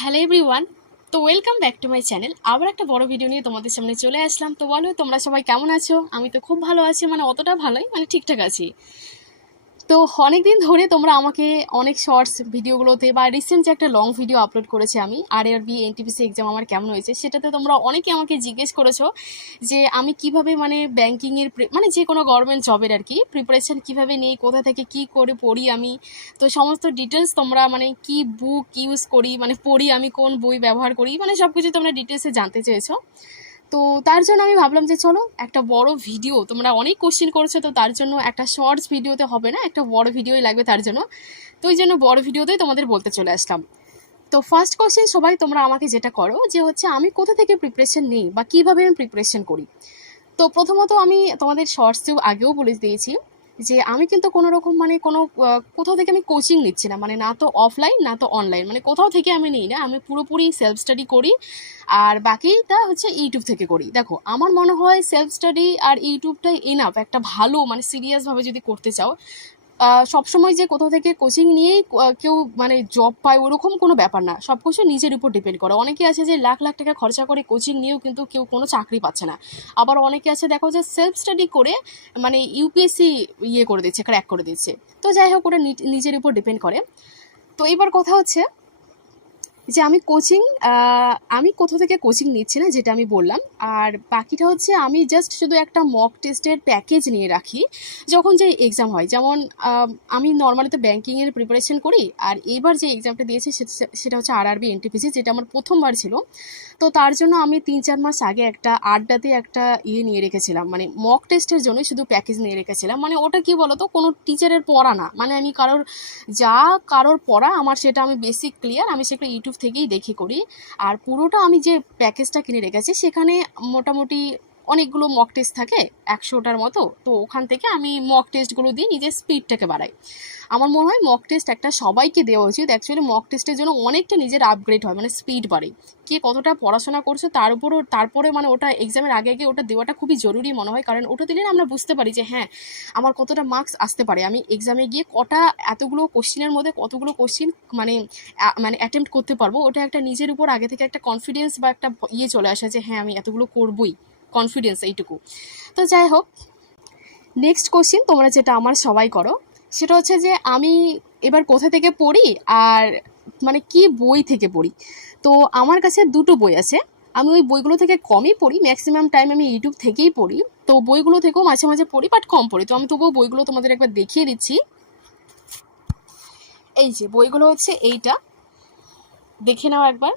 Hello everyone. তো welcome back to my channel. আবার একটা বড় ভিডিও নিয়ে তোমাদের সামনে চলে আসলাম। তো বলো, তোমরা সবাই কেমন আছো? আমি তো খুব ভালো আছি মানে অতটা ভালোই মানে ঠিকঠাক আছি। তো অনেক দিন ধরে তোমরা আমাকে অনেক শর্টস ভিডিওগুলোতে বা রিসেন্ট যে একটা লং ভিডিও আপলোড করেছি আমি R R B NTPC exam আমার কেমন হয়েছে, সেটাতে তোমরা অনেকে আমাকে জিজ্ঞেস করেছ যে আমি কীভাবে মানে ব্যাঙ্কিংয়ের মানে যে কোনো গভর্নমেন্ট জবের আর কি প্রিপারেশন কীভাবে নেই, কোথা থেকে কি করে পড়ি আমি, তো সমস্ত ডিটেলস তোমরা মানে কি বুক ইউজ করি মানে পড়ি আমি, কোন বই ব্যবহার করি মানে সব কিছু তোমরা ডিটেলসে জানতে চেয়েছো। তো তার জন্য আমি ভাবলাম যে চলো, একটা বড় ভিডিও তোমরা অনেক কোশ্চেন করেছ, তো তার জন্য একটা শর্টস ভিডিওতে হবে না, একটা বড় ভিডিওই লাগবে তার জন্য। তো ওই জন্য বড় ভিডিওতেই তোমাদের বলতে চলে আসলাম। তো ফার্স্ট কোশ্চেন সবাই তোমরা আমাকে যেটা করো, যে হচ্ছে আমি কোথা থেকে প্রিপারেশন নিই বা কীভাবে আমি প্রিপারেশন করি? তো প্রথমত আমি তোমাদের শর্টসেও আগেও বলে দিয়েছি যে আমি কিন্তু কোনো রকম মানে কোনো কোথাও থেকে আমি কোচিং নিচ্ছি না। মানে না তো অফলাইন না তো অনলাইন মানে কোথাও থেকে আমি নিই না। আমি পুরোপুরি সেলফ স্টাডি করি। আর বাকিটা হচ্ছে ইউটিউব থেকে করি। দেখো, আমার মনে হয় সেলফ স্টাডি আর ইউটিউবটাই এনাফ একটা ভালো মানে সিরিয়াসভাবে যদি করতে চাও সবসময় যে কোথাও থেকে কোচিং নিয়েই কেউ মানে জব পায় ওরকম কোনো ব্যাপার না। সব কিছু নিজের উপর ডিপেন্ড করে। অনেকে আছে যে লাখ লাখ টাকা খরচা করে কোচিং নিয়েও কিন্তু কেউ কোনো চাকরি পাচ্ছে না। আবার অনেকে আছে দেখো যে সেলফ স্টাডি করে মানে ইউপিএসসি ইয়ে করে দিচ্ছে ক্র্যাক করে দিচ্ছে। তো যাই হোক ওটা নিজের উপর ডিপেন্ড করে। তো এবার কথা হচ্ছে যে আমি কোচিং আমি কোথা থেকে কোচিং নিচ্ছি না যেটা আমি বললাম। আর বাকিটা হচ্ছে আমি জাস্ট শুধু একটা মক টেস্টের প্যাকেজ নিয়ে রাখি। যখন যে এক্সাম হয়, যেমন আমি নর্মালি তো ব্যাঙ্কিংয়ের প্রিপারেশন করি, আর এবার যে এক্সামটা দিয়েছি সেটা হচ্ছে আর আরবি এনটিপিসি যেটা আমার প্রথমবার ছিল। তো তার জন্য আমি তিন চার মাস আগে একটা আড্ডাতে একটা ইয়ে নিয়ে রেখেছিলাম। মানে মক টেস্টের জন্য শুধু প্যাকেজ নিয়ে রেখেছিলাম। মানে ওটা কি বলতো, কোনো টিচারের পড়া না। মানে আমি কারোর, যা কারোর পড়া, আমার সেটা আমি বেসিক ক্লিয়ার আমি সেটা ইউটিউব থেকেই দেখে করি। আর পুরোটা আমি যে প্যাকেজটা কিনে রেখেছি সেখানে মোটামুটি অনেকগুলো মক টেস্ট থাকে, একশোটার মতো। তো ওখান থেকে আমি মক টেস্টগুলো দিয়ে নিজের স্পিডটাকে বাড়াই। আমার মনে হয় মক টেস্ট একটা সবাইকে দেওয়া উচিত। অ্যাকচুয়ালি মক টেস্টের জন্য অনেকটা নিজের আপগ্রেড হয় মানে স্পিড বাড়ে। কে কতটা পড়াশোনা করছে তার উপরও, তারপরে মানে ওটা এক্সামের আগে আগে ওটা দেওয়াটা খুবই জরুরি মনে হয়। কারণ ওটা দিলে আমরা বুঝতে পারি যে হ্যাঁ আমার কতটা মার্কস আসতে পারে। আমি এক্সামে গিয়ে কটা এতগুলো কোশ্চিনের মধ্যে কতগুলো কোশ্চিন মানে মানে অ্যাটেম্প্ট করতে পারব, ওটা একটা নিজের উপর আগে থেকে একটা কনফিডেন্স বা একটা ইয়ে চলে আসে যে হ্যাঁ আমি এতগুলো করবই। কনফিডেন্স এইটুকু। তো যাই হোক নেক্সট কোশ্চিন তোমরা যেটা আমার সবাই করো, সেটা হচ্ছে যে আমি এবার কোথা থেকে পড়ি আর মানে কি বই থেকে পড়ি। তো আমার কাছে দুটো বই আছে, আমি ওই বইগুলো থেকে কমই পড়ি ম্যাক্সিমাম টাইম আমি ইউটিউব থেকেই পড়ি। তো বইগুলো থেকেও মাঝে মাঝে পড়ি বাট কম পড়ি। তো আমি তবুও বইগুলো তোমাদের একবার দেখিয়ে দিচ্ছি। এই যে বইগুলো হচ্ছে এইটা, দেখে নাও একবার।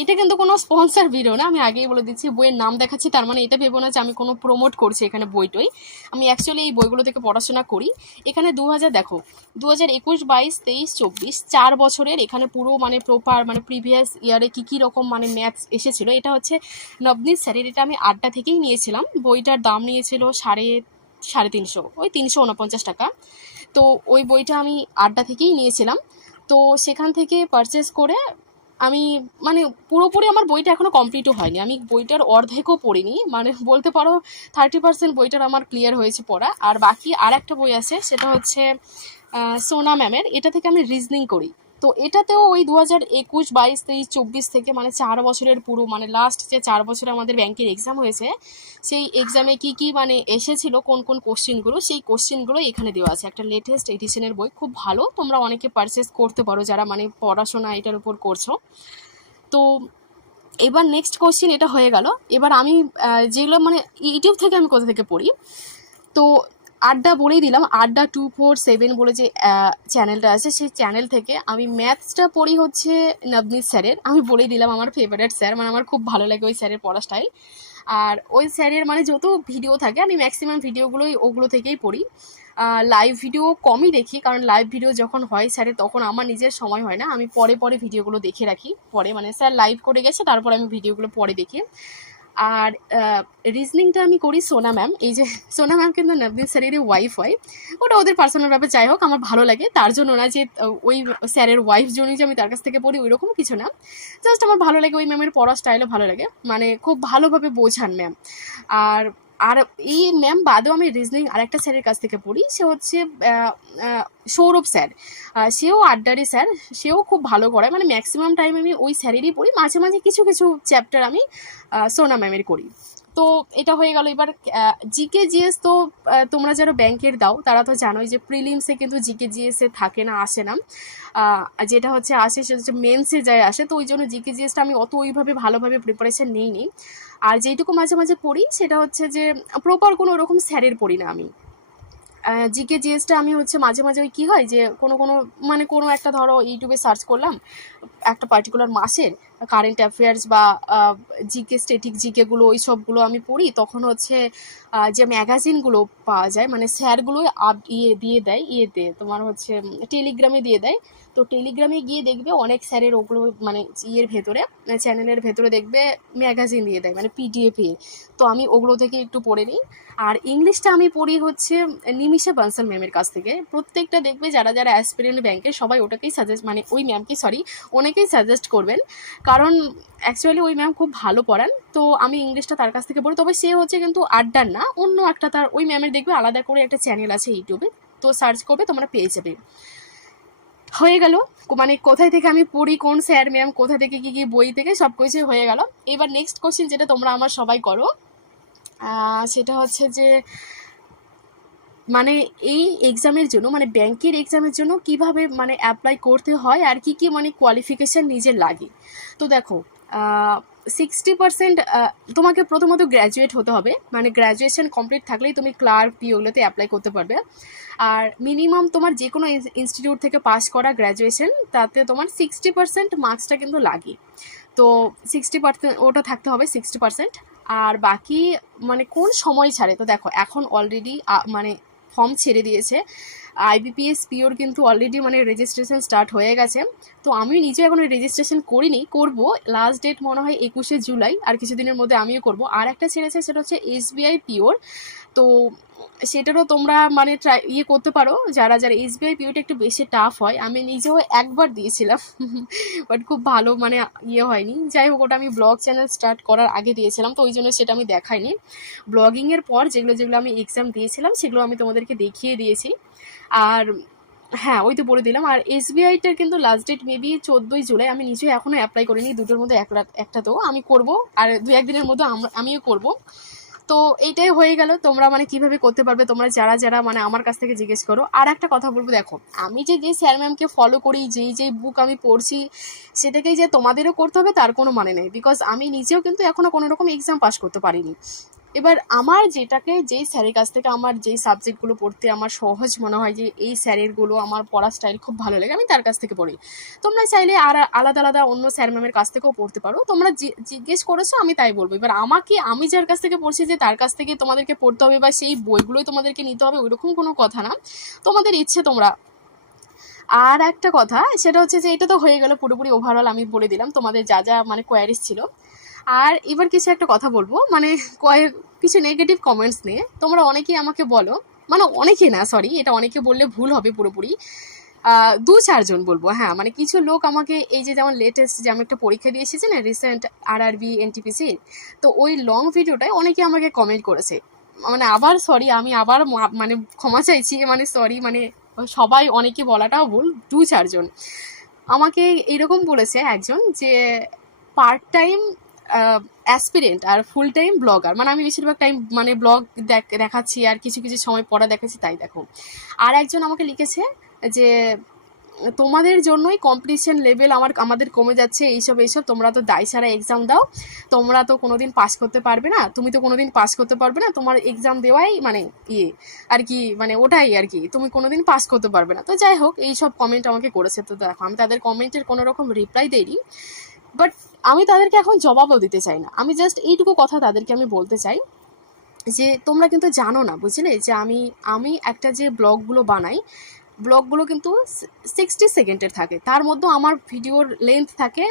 এটা কিন্তু কোনো স্পন্সার ভিডিও না। আমি আগেই বলে দিচ্ছি, বইয়ের নাম দেখাচ্ছি, তার মানে এটা ভেবো না যে আমি কোনো প্রমোট করছি এখানে বইটই। আমি অ্যাকচুয়ালি এই বইগুলো থেকে পড়াশোনা করি। এখানে দু হাজার দেখো দু হাজার একুশ, বাইশ, তেইশ, চব্বিশ, চার বছরের এখানে পুরো মানে প্রপার মানে প্রিভিয়াস ইয়ারে কী কী রকম মানে ম্যাথস এসেছিল। এটা হচ্ছে নবনীত স্যারের এটা আমি আড্ডা থেকেই নিয়েছিলাম। বইটার দাম নিয়েছিল সাড়ে সাড়ে তিনশো, ওই তিনশো উনপঞ্চাশ টাকা। তো ওই বইটা আমি আড্ডা থেকেই নিয়েছিলাম। তো সেখান থেকে পারচেস করে আমি মানে পুরোপুরি আমার বইটা এখনও কমপ্লিটও হয়নি। আমি বইটার অর্ধেকও পড়িনি মানে বলতে পারো থার্টি পার্সেন্ট বইটার আমার ক্লিয়ার হয়েছে পড়া। আর বাকি আর একটা বই আছে, সেটা হচ্ছে সোনা ম্যামের। এটা থেকে আমি রিজনিং করি। তো এটাতেও ওই দু হাজার একুশ, বাইশ, তেইশ, চব্বিশ থেকে মানে চার বছরের পুরো মানে লাস্ট যে চার বছরে আমাদের ব্যাংকের এক্সাম হয়েছে, সেই এক্সামে কি কি মানে এসেছিল, কোন কোন কোশ্চেনগুলো সেই কোশ্চেনগুলো এখানে দেওয়া আছে। একটা লেটেস্ট এডিশনের বই, খুব ভালো, তোমরা অনেকে পারচেস করতে পারো যারা মানে পড়াশোনা এটার উপর করছ। তো এবার নেক্সট কোশ্চেন এটা হয়ে গেল। এবার আমি যেগুলো মানে ইউটিউব থেকে আমি কোথা থেকে পড়ি? তো আড্ডা বলেই দিলাম, আড্ডা টু ফোর সেভেন বলে যে চ্যানেলটা আছে, সেই চ্যানেল থেকে আমি ম্যাথসটা পড়ি হচ্ছে নবনীত স্যারের। আমি বলেই দিলাম আমার ফেভারিট স্যার মানে আমার খুব ভালো লাগে ওই স্যারের পড়া স্টাইল আর ওই স্যারের মানে যত ভিডিও থাকে, আমি ম্যাক্সিমাম ভিডিওগুলোই ওগুলো থেকেই পড়ি। লাইভ ভিডিও কমই দেখি, কারণ লাইভ ভিডিও যখন হয় স্যারের, তখন আমার নিজের সময় হয় না। আমি পরে পরে ভিডিওগুলো দেখে রাখি। পরে মানে স্যার লাইভ করে গেছে, তারপর আমি ভিডিওগুলো পরে দেখি। আর রিজনিংটা আমি করি সোনা ম্যাম। এই যে, সোনা ম্যাম কিন্তু নবদিন স্যারেরই ওয়াইফ হয়। ওটা ওদের পার্সোনাল ব্যাপার যাই হোক, আমার ভালো লাগে। তার জন্য না যে ওই স্যারের ওয়াইফ জন্যই যে আমি তার কাছ থেকে পড়ি ওই রকম কিছু না। জাস্ট আমার ভালো লাগে, ওই ম্যামের পড়া স্টাইলও ভালো লাগে। মানে খুব ভালোভাবে বোঝান ম্যাম। আর আর এই ম্যাম বাদেও আমি রিজনিং আরেকটা স্যারের কাছ থেকে পড়ি, সে হচ্ছে সৌরভ স্যার। সেও আড্ডারি স্যার, সেও খুব ভালো করায় মানে ম্যাক্সিমাম টাইম আমি ওই স্যারেরই পড়ি, মাঝে মাঝে কিছু কিছু চ্যাপ্টার আমি সোনা ম্যামের করি। তো এটা হয়ে গেল এবার জিকে জিএস তো তোমরা যারা ব্যাংকের দাও, তারা তো জানোই যে প্রিলিমসে কিন্তু জিকে জিএস থাকে না, আসে না। যেটা হচ্ছে, আসে, সেটা হচ্ছে মেন্সে যায় আসে, তো ওই জন্য জিকে জিএসটা আমি অত ওইভাবে ভালোভাবে প্রিপারেশন নিইনি। আর যেইটুকু মাঝে মাঝে পড়ি, সেটা হচ্ছে যে প্রপার কোনো ওরকম স্যারের পড়ি না আমি। জিকে জিএসটা আমি হচ্ছে মাঝে মাঝে ওই কী হয় যে কোনো কোনো মানে কোনো একটা ধরো ইউটিউবে সার্চ করলাম একটা পার্টিকুলার মাসের কারেন্ট অ্যাফেয়ার্স বা জিকে স্টেটিক জিকেগুলো ওই সবগুলো আমি পড়ি, তখন হচ্ছে যে ম্যাগাজিনগুলো পাওয়া যায় মানে স্যারগুলো আপ ইয়ে দিয়ে দেয়, ইয়েতে তোমার হচ্ছে টেলিগ্রামে দিয়ে দেয়। তো টেলিগ্রামে গিয়ে দেখবে অনেক স্যারের ওগুলো মানে ইয়ের ভেতরে চ্যানেলের ভেতরে দেখবে ম্যাগাজিন দিয়ে দেয় মানে পিডিএফ তো আমি ওগুলো থেকে একটু পড়ে নিই। আর ইংলিশটা আমি পড়ি হচ্ছে, নিমিষা বানসাল ম্যামের কাছ থেকে। প্রত্যেকটা দেখবে যারা যারা অ্যাসপিরেন্ট ব্যাংকে সবাই ওটাকেই সাজেস্ট মানে ওই ম্যামকে সরি অনেকেই সাজেস্ট করবেন। কারণ অ্যাকচুয়ালি ওই ম্যাম খুব ভালো পড়ান। তো আমি ইংলিশটা তার কাছ থেকে পড়ি। তবে সে হচ্ছে কিন্তু আড্ডার না, অন্য একটা তার, ওই ম্যামের দেখবে আলাদা করে একটা চ্যানেল আছে ইউটিউবে তো সার্চ করবে, তোমরা পেয়ে যাবে। হয়ে গেল। মানে কোথায় থেকে আমি পড়ি, কোন স্যার ম্যাম কোথা থেকে কি কি বই থেকে সব কিছুই হয়ে গেল। এবার নেক্সট কোশ্চেন যেটা তোমরা আমার সবাই করো সেটা হচ্ছে যে মানে এই এক্সামের জন্য মানে ব্যাংকের এক্সামের জন্য কীভাবে মানে অ্যাপ্লাই করতে হয় আর কি কি মানে কোয়ালিফিকেশান নিজের লাগে? তো দেখো সিক্সটি পার্সেন্ট তোমাকে প্রথমত গ্র্যাজুয়েট হতে হবে। মানে গ্র্যাজুয়েশন কমপ্লিট থাকলেই তুমি ক্লার্ক পিওগুলোতে অ্যাপ্লাই করতে পারবে। আর মিনিমাম তোমার যে কোনো ইনস্টিটিউট থেকে পাস করা গ্র্যাজুয়েশন তাতে তোমার সিক্সটি পার্সেন্ট মার্কসটা কিন্তু লাগে। তো সিক্সটি পার্সেন্ট ওটা থাকতে হবে সিক্সটি পার্সেন্ট আর বাকি মানে কোন সময় ছাড়ে? তো দেখো, এখন অলরেডি মানে ফর্ম ছেড়ে দিয়েছে। আইবিপিএস পিওর কিন্তু অলরেডি মানে রেজিস্ট্রেশন স্টার্ট হয়ে গেছে। তো আমি নিজে এখনও রেজিস্ট্রেশন করিনি, করব। লাস্ট ডেট মনে হয় একুশে জুলাই, আর কিছুদিনের মধ্যে আমিও করব। আর একটা ছেড়েছে সেটা হচ্ছে এসবিআই পিওর। তো সেটারও তোমরা মানে ট্রাই ইয়ে করতে পারো, যারা যারা এসবিআই পিওটা একটু বেশি টাফ হয়। আমি নিজেও একবার দিয়েছিলাম বাট খুব ভালো মানে ইয়ে হয়নি। যাই হোক, ওটা আমি ব্লগ চ্যানেল স্টার্ট করার আগে দিয়েছিলাম, তো ওই জন্য সেটা আমি দেখাইনি। ব্লগিংয়ের পর যেগুলো যেগুলো আমি এক্সাম দিয়েছিলাম, সেগুলো আমি তোমাদেরকে দেখিয়ে দিয়েছি। আর হ্যাঁ ওই তো বলে দিলাম। আর এসবিআইটার কিন্তু লাস্ট ডেট মেবি চোদ্দোই জুলাই। আমি নিজে এখনও অ্যাপ্লাই করিনি, দুটোর মধ্যে এক একটা তো। আমি করব, আর দু একদিনের মধ্যে আমিও করব। তো এইটাই হয়ে গেল। তোমরা মানে কীভাবে করতে পারবে, তোমরা যারা যারা মানে আমার কাছ থেকে জিজ্ঞেস করো। আর একটা কথা বলব, দেখো, আমি যে যে স্যার ম্যামকে ফলো করি, যেই যেই বুক আমি পড়ছি, সেটাকেই যে তোমাদেরও করতে হবে, তার কোনো মানে নেই। বিকজ আমি নিজেও কিন্তু এখনও কোনো রকম এক্সাম পাস করতে পারিনি। এবার আমার যেটাকে, যেই স্যারের কাছ থেকে আমার যেই সাবজেক্টগুলো পড়তে আমার সহজ মনে হয় যে এই স্যারেরগুলো আমার পড়ার স্টাইল খুব ভালো লাগে, আমি তার কাছ থেকে পড়ি। তোমরা চাইলে আর আলাদা আলাদা অন্য স্যার ম্যামের কাছ থেকেও পড়তে পারো। তোমরা জিজ্ঞেস করেছ, আমি তাই বলব। এবার আমাকে, আমি যার কাছ থেকে পড়ছি যে তার কাছ থেকে তোমাদেরকে পড়তে হবে বা সেই বইগুলোই তোমাদেরকে নিতে হবে, ওইরকম কোনো কথা না। তোমাদের ইচ্ছে তোমরা। আর একটা কথা, সেটা হচ্ছে যে এটা তো হয়ে গেল পুরোপুরি ওভারঅল আমি বলে দিলাম, তোমাদের যা যা মানে কোয়ারিজ ছিল। আর এবার কিছু একটা কথা বলব। মানে কয়েক, কিছু নেগেটিভ কমেন্টস নিয়ে। তোমরা অনেকেই আমাকে বলো। মানে অনেকে না সরি এটা অনেকে বললে ভুল হবে পুরোপুরি। দু চারজন বলব হ্যাঁ। মানে কিছু লোক আমাকে এই যে যেমন লেটেস্ট যে আমি একটা পরীক্ষা দিয়ে এসেছি না রিসেন্ট আর আরবি এনটিপিসি তো ওই লং ভিডিওটায় অনেকে আমাকে কমেন্ট করেছে। মানে আবার সরি আমি আবার মানে ক্ষমা চাইছি মানে সরি মানে সবাই অনেকে বলাটাও ভুল, দু চারজন। আমাকে এরকম বলেছে একজন যে পার্ট টাইম অ্যাসপিরেন্ট আর ফুল টাইম ব্লগার মানে আমি বেশিরভাগ টাইম মানে ব্লগ দেখাচ্ছি আর কিছু কিছু সময় পড়া দেখাচ্ছি, তাই দেখো। আর একজন আমাকে লিখেছে যে, তোমাদের জন্যই কম্পিটিশন লেভেল আমার, আমাদের কমে যাচ্ছে, এইসব এইসব, তোমরা তো দায় সারা এক্সাম দাও। তোমরা তো কোনোদিন পাস করতে পারবে না। তুমি তো কোনো দিন পাস করতে পারবে না। তোমার এক্সাম দেওয়াই মানে ইয়ে আর কি মানে ওটাই আর কি। তুমি কোনো দিন পাস করতে পারবে না। তো যাই হোক, এইসব কমেন্ট আমাকে করেছে। তো দেখো, আমি তাদের কমেন্টের কোনো রকম রিপ্লাই দেইনি। বাট আমি তাদেরকে এখন জবাবও দিতে চাই না। আমি জাস্ট এইটুকু কথা তাদেরকে আমি বলতে চাই যে, তোমরা কিন্তু জানো না, বুঝলে? যে আমি আমি একটা যে ব্লগগুলো বানাই, ব্লগগুলো কিন্তু সিক্সটি সেকেন্ডের থাকে। তার মধ্যে আমার ভিডিওর লেন্থ থাকে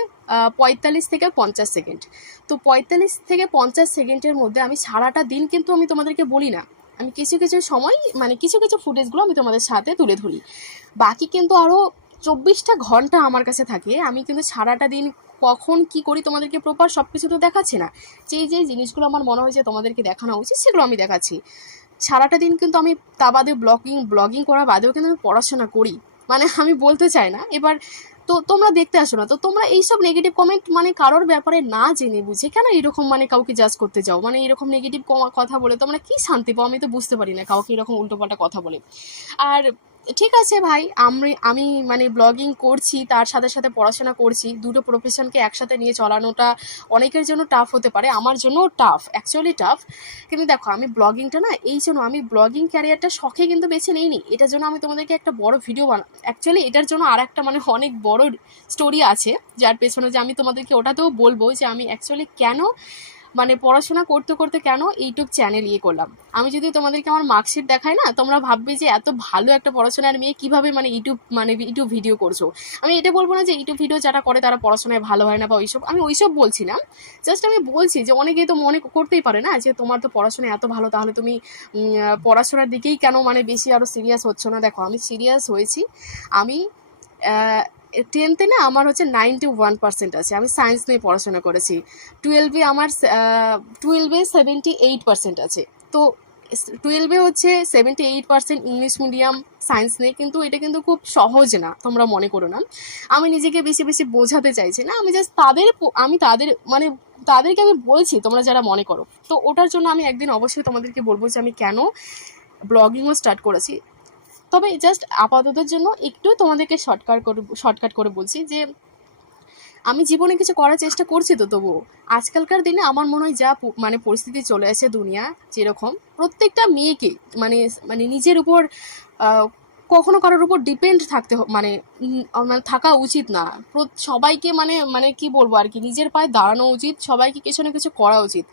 পঁয়তাল্লিশ থেকে পঞ্চাশ সেকেন্ড তো পঁয়তাল্লিশ থেকে পঞ্চাশ সেকেন্ডের মধ্যে আমি সারাটা দিন কিন্তু আমি তোমাদেরকে বলি না। আমি কিছু কিছু সময় মানে কিছু কিছু ফুটেজগুলো আমি তোমাদের সাথে তুলে ধরি। বাকি কিন্তু আরও চব্বিশটা ঘণ্টা আমার কাছে থাকে। আমি কিন্তু সারাটা দিন কখন কি করি তোমাদেরকে প্রপার সব কিছু তো দেখাচ্ছি না। যেই যেই জিনিসগুলো আমার মনে হয়েছে তোমাদেরকে দেখানো উচিত, সেগুলো আমি দেখাচ্ছি। সারাটা দিন কিন্তু আমি তা বাদে ব্লগিং ব্লগিং করা বাদেও কিন্তু আমি পড়াশোনা করি। মানে আমি বলতে চাই না। এবার তো তোমরা দেখতে আসো না। তো তোমরা এইসব নেগেটিভ কমেন্ট মানে কারোর ব্যাপারে না জেনে বুঝে কেন এরকম মানে কাউকে জাজ করতে যাও? মানে এরকম নেগেটিভ কথা বলে তোমরা কি শান্তি পাও? আমি তো বুঝতে পারি না কাউকে এরকম উল্টোপাল্টা কথা বলে। আর ঠিক আছে ভাই আমি আমি মানে ব্লগিং করছি, তার সাথে সাথে পড়াশোনা করছি, দুটো প্রফেশনকে একসাথে নিয়ে চলানোটা অনেকের জন্য টাফ হতে পারে, আমার জন্য টাফ অ্যাকচুয়ালি টাফ কিন্তু দেখো, আমি ব্লগিংটা না, এই জন্য আমি ব্লগিং ক্যারিয়ারটা শখে কিন্তু বেছে নিইনি। এটার জন্য আমি তোমাদেরকে একটা বড় ভিডিও বানা অ্যাকচুয়ালি এটার জন্য আর একটা মানে অনেক বড় স্টোরি আছে, যার পেছনে যে আমি তোমাদেরকে ওটাতেও বলব যে আমি অ্যাকচুয়ালি কেন মানে পড়াশোনা করতে করতে কেন ইউটিউব চ্যানেল ইয়ে করলাম। আমি যদি তোমাদেরকে আমার মার্কশিট দেখাই না, তোমরা ভাববে যে এত ভালো একটা পড়াশোনার মেয়ে কীভাবে মানে ইউটিউব মানে ইউটিউব ভিডিও করছ। আমি এটা বলব না যে ইউটিউব ভিডিও যারা করে তারা পড়াশোনায় ভালো হয় না বা ওইসব, আমি ওইসব বলছি না। জাস্ট আমি বলছি যে অনেকেই তো মনে করতেই পারে না যে তোমার তো পড়াশোনা এত ভালো, তাহলে তুমি পড়াশোনার দিকেই কেন মানে বেশি আরও সিরিয়াস হচ্ছ না? দেখো, আমি সিরিয়াস হয়েছি। আমি টেনতে না আমার হচ্ছে নাইনটি ওয়ান পার্সেন্ট আছে। আমি সায়েন্স নিয়ে পড়াশোনা করেছি। টুয়েলভে আমার টুয়েলভে সেভেন্টি এইট পার্সেন্ট আছে। তো টুয়েলভে হচ্ছে seventy eight percent English medium science নিয়ে কিন্তু এটা কিন্তু খুব সহজ না, তোমরা মনে করো না। আমি নিজেকে বেশি বেশি বোঝাতে চাইছি না। আমি জাস্ট তাদের আমি তাদের মানে তাদেরকে আমি বলছি, তোমরা যারা মনে করো। তো ওটার জন্য আমি একদিন অবশ্যই তোমাদেরকে বলব যে আমি কেন ব্লগিংও স্টার্ট করেছি। তবে জাস্ট আপাততের জন্য একটু তোমাদেরকে শর্টকাট করে শর্টকাট করে বলছি যে, আমি জীবনে কিছু করার চেষ্টা করছি তো তবুও। আজকালকার দিনে আমার মনে হয় যা মানে পরিস্থিতি চলে আসে দুনিয়া যেরকম, প্রত্যেকটা মেয়েকে মানে মানে নিজের উপর কখনো কারোর উপর ডিপেন্ড থাকতে মানে মানে থাকা উচিত না। সবাইকে মানে মানে কি বলব আর কি, নিজের পায়ে দাঁড়ানো উচিত, সবাইকে কিছু না কিছু করা উচিত।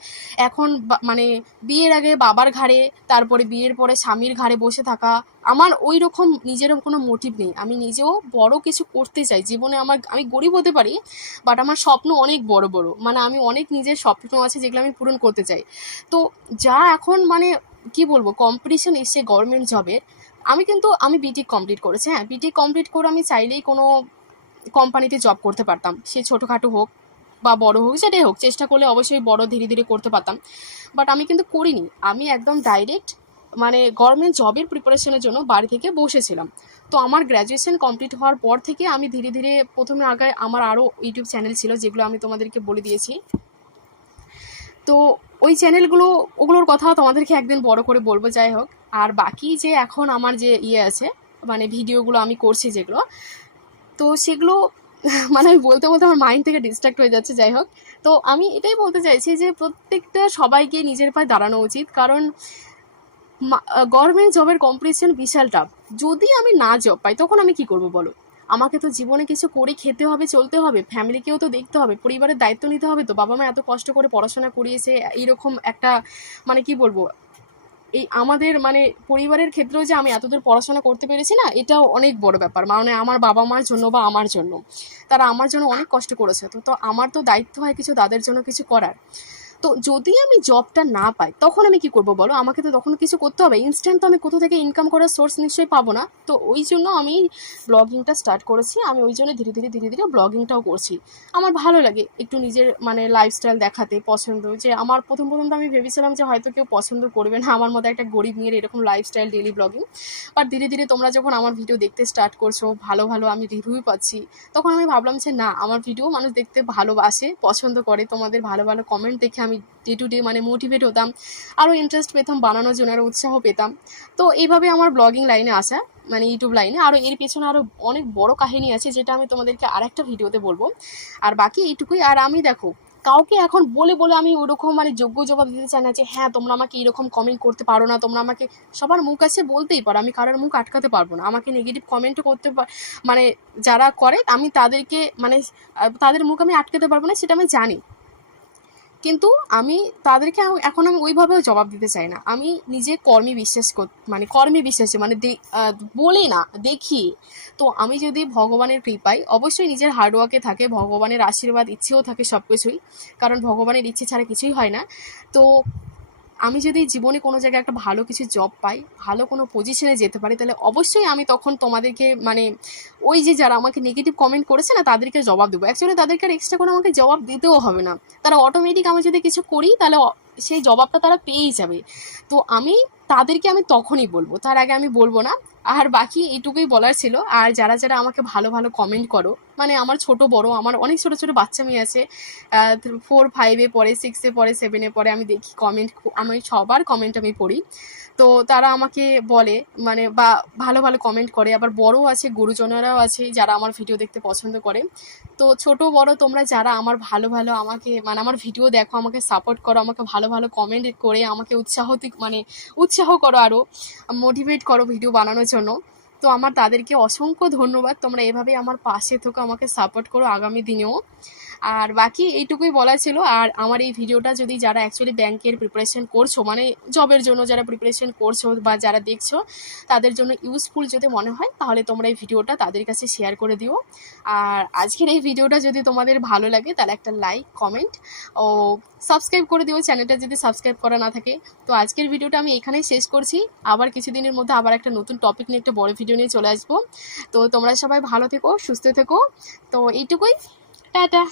এখন মানে বিয়ের আগে বাবার ঘাড়ে, তারপরে বিয়ের পরে স্বামীর ঘাড়ে বসে থাকা, আমার ওই রকম নিজের কোনো মোটিভ নেই। আমি নিজেও বড় কিছু করতে চাই, জীবনে আমার, আমি গরিব হতে পারি বাট আমার স্বপ্ন অনেক বড় বড়। মানে আমি অনেক নিজের স্বপ্ন আছে যেগুলো আমি পূরণ করতে চাই। তো যা এখন মানে কি বলব কম্পিটিশন এসছে গভর্নমেন্ট জবের আমি কিন্তু, আমি বিটেক কমপ্লিট করেছি হ্যাঁ। বিটেক কমপ্লিট করে আমি চাইলেই কোনো কোম্পানিতে জব করতে পারতাম। সে ছোটোখাটো হোক বা বড় হোক, সেটাই হোক। চেষ্টা করলে অবশ্যই বড় ধীরে ধীরে করতে পারতাম। বাট আমি কিন্তু করিনি। আমি একদম ডাইরেক্ট মানে গভর্নমেন্ট জবের প্রিপারেশনের জন্য বাড়ি থেকে বসেছিলাম। তো আমার গ্র্যাজুয়েশন কমপ্লিট হওয়ার পর থেকে আমি ধীরে ধীরে প্রথমে আগে আমার আরও ইউটিউব চ্যানেল ছিল, যেগুলো আমি তোমাদেরকে বলে দিয়েছি। তো ওই চ্যানেলগুলো ওগুলোর কথাও তোমাদেরকে একদিন বড় করে বলব, যাই হোক। আর বাকি যে এখন আমার যে ইয়ে আছে মানে ভিডিওগুলো আমি করছি যেগুলো, তো সেগুলো মানে আমি বলতে বলতে আমার মাইন্ড থেকে ডিস্ট্রাক্ট হয়ে যাচ্ছে, যাই হোক। তো আমি এটাই বলতে চাইছি যে প্রত্যেকটা সবাইকে নিজের পায়ে দাঁড়ানো উচিত, কারণ গভর্নমেন্ট জবের কম্পিটিশন বিশাল টাফ যদি আমি না জব পাই, তখন আমি কি করব বলো? আমাকে তো জীবনে কিছু করে খেতে হবে, চলতে হবে ফ্যামিলিকেও তো দেখতে হবে, পরিবারের দায়িত্ব নিতে হবে তো, বাবা মা এত কষ্ট করে পড়াশোনা করিয়েছে, এইরকম একটা মানে কি বলব এই আমাদের মানে পরিবারের ক্ষেত্রেও যে আমি এতদূর পড়াশোনা করতে পেরেছি না, এটাও অনেক বড় ব্যাপার। মানে আমার বাবা মার জন্য বা আমার জন্য। তারা আমার জন্য অনেক কষ্ট করেছে। তো তো আমার তো দায়িত্ব হয় কিছু তাদের জন্য কিছু করার। তো যদি আমি জবটা না পাই, তখন আমি কি করব বলো? আমাকে তো তখন কিছু করতে হবে। ইনস্ট্যান্ট তো আমি কোথা থেকে ইনকাম করার সোর্স নিশ্চয়ই পাবো না। তো ওই জন্য আমি ব্লগিংটা স্টার্ট করেছি। আমি ওই জন্য ধীরে ধীরে ধীরে ধীরে ব্লগিংটাও করছি। আমার ভালো লাগে একটু নিজের মানে লাইফস্টাইল দেখাতে পছন্দ। যে আমার প্রথম প্রথম তো আমি ভেবেছিলাম যে হয়তো কেউ পছন্দ করবে না। আমার মতো একটা গরিব মেয়ের এরকম লাইফস্টাইল ডেলি ব্লগিং বাট ধীরে ধীরে তোমরা যখন আমার ভিডিও দেখতে স্টার্ট করছ, ভালো ভালো আমি রিভিউ পাচ্ছি, তখন আমি ভাবলাম যে না, আমার ভিডিও মানুষ দেখতে ভালোবাসে, পছন্দ করে। তোমাদের ভালো ভালো কমেন্ট দেখে আমি ডে টু ডে মানে মোটিভেট হতাম আরও ইন্টারেস্ট পেতাম, বানানোর জন্য আরও উৎসাহ পেতাম। তো এইভাবে আমার ব্লগিং লাইনে আসা মানে ইউটিউব লাইনে আরও এর পেছনে আরও অনেক বড় কাহিনী আছে, যেটা আমি তোমাদেরকে আর একটা ভিডিওতে বলব। আর বাকি এইটুকুই। আর আমি দেখো, কাউকে এখন বলে বলে আমি ওরকম মানে যোগ্য জবাব দিতে চাই না যে হ্যাঁ তোমরা আমাকে এরকম কমেন্ট করতে পারো না। তোমরা আমাকে সবার মুখ আছে বলতেই পারো। আমি কারোর মুখ আটকাতে পারব না। আমাকে নেগেটিভ কমেন্টও করতে মানে যারা করে, আমি তাদেরকে মানে তাদের মুখ আমি আটকাতে পারব না, সেটা আমি জানি। কিন্তু আমি তাদেরকে এখন আমি ওইভাবেও জবাব দিতে চাই না। আমি নিজে কর্মী বিশ্বাস কর মানে কর্মী বিশ্বাসী মানে বলি না, দেখি। তো আমি যদি ভগবানের কৃপাই অবশ্যই নিজের হার্ডওয়ার্কে থাকে, ভগবানের আশীর্বাদ, ইচ্ছেও থাকে সব কিছুই কারণ ভগবানের ইচ্ছে ছাড়া কিছুই হয় না। তো আমি যদি জীবনে কোনো জায়গায় একটা ভালো কিছু জব পাই, ভালো কোনো পজিশনে যেতে পারি, তাহলে অবশ্যই আমি তখন তোমাদেরকে মানে ওই যে যারা আমাকে নেগেটিভ কমেন্ট করেছে না, তাদেরকে জবাব দেবো। অ্যাকচুয়ালি তাদেরকে আর এক্সট্রা করে আমাকে জবাব দিতেও হবে না। তারা অটোমেটিক আমি যদি কিছু করি, তাহলে সেই জবাবটা তারা পেয়েই যাবে। তো আমি, তাদেরকে আমি তখনই বলব। তার আগে আমি বলব না। আর বাকি এইটুকুই বলার ছিল। আর যারা যারা আমাকে ভালো ভালো কমেন্ট করো মানে আমার ছোট, বড়, আমার অনেক ছোট ছোট বাচ্চা মেয়ে আছে ফোর ফাইভে পড়ে সিক্সে পড়ে সেভেনে পড়ে, আমি দেখি কমেন্ট আমি সবার কমেন্ট আমি পড়ি। তো তারা আমাকে বলে মানে বা ভালো ভালো কমেন্ট করে। আবার বড় আছে, গুরুজনেরাও আছে, যারা আমার ভিডিও দেখতে পছন্দ করে। তো ছোট, বড় তোমরা যারা আমার ভালো ভালো আমাকে মানে আমার ভিডিও দেখো, আমাকে সাপোর্ট করো, আমাকে ভালো ভালো ভালো কমেন্ট করে আমাকে উৎসাহ মানে উৎসাহ করো আরও মোটিভেট করো ভিডিও বানানোর জন্য। তো আমার তাদেরকে অসংখ্য ধন্যবাদ। তোমরা এভাবে আমার পাশে থেকো, আমাকে সাপোর্ট করো আগামী দিনেও। আর বাকি এইটুকুই বলা ছিল। আর আমার এই ভিডিওটা যদি যারা অ্যাকচুয়ালি ব্যাংকের প্রিপারেশন করছ মানে জবের জন্য যারা প্রিপারেশন করছ বা যারা দেখছ, তাদের জন্য ইউজফুল যদি মনে হয়, তাহলে তোমরা এই ভিডিওটা তাদের কাছে শেয়ার করে দিও। আর আজকের এই ভিডিওটা যদি তোমাদের ভালো লাগে, তাহলে একটা লাইক কমেন্ট ও সাবস্ক্রাইব করে দিও। চ্যানেলটা যদি সাবস্ক্রাইব করা না থাকে। তো আজকের ভিডিওটা আমি এখানেই শেষ করছি। আবার কিছুদিনের মধ্যে আবার একটা নতুন টপিক নিয়ে একটা বড় ভিডিও নিয়ে চলে আসব। তো তোমরা সবাই ভালো থেকো, সুস্থ থেকো। তো এইটুকুই। টাটা।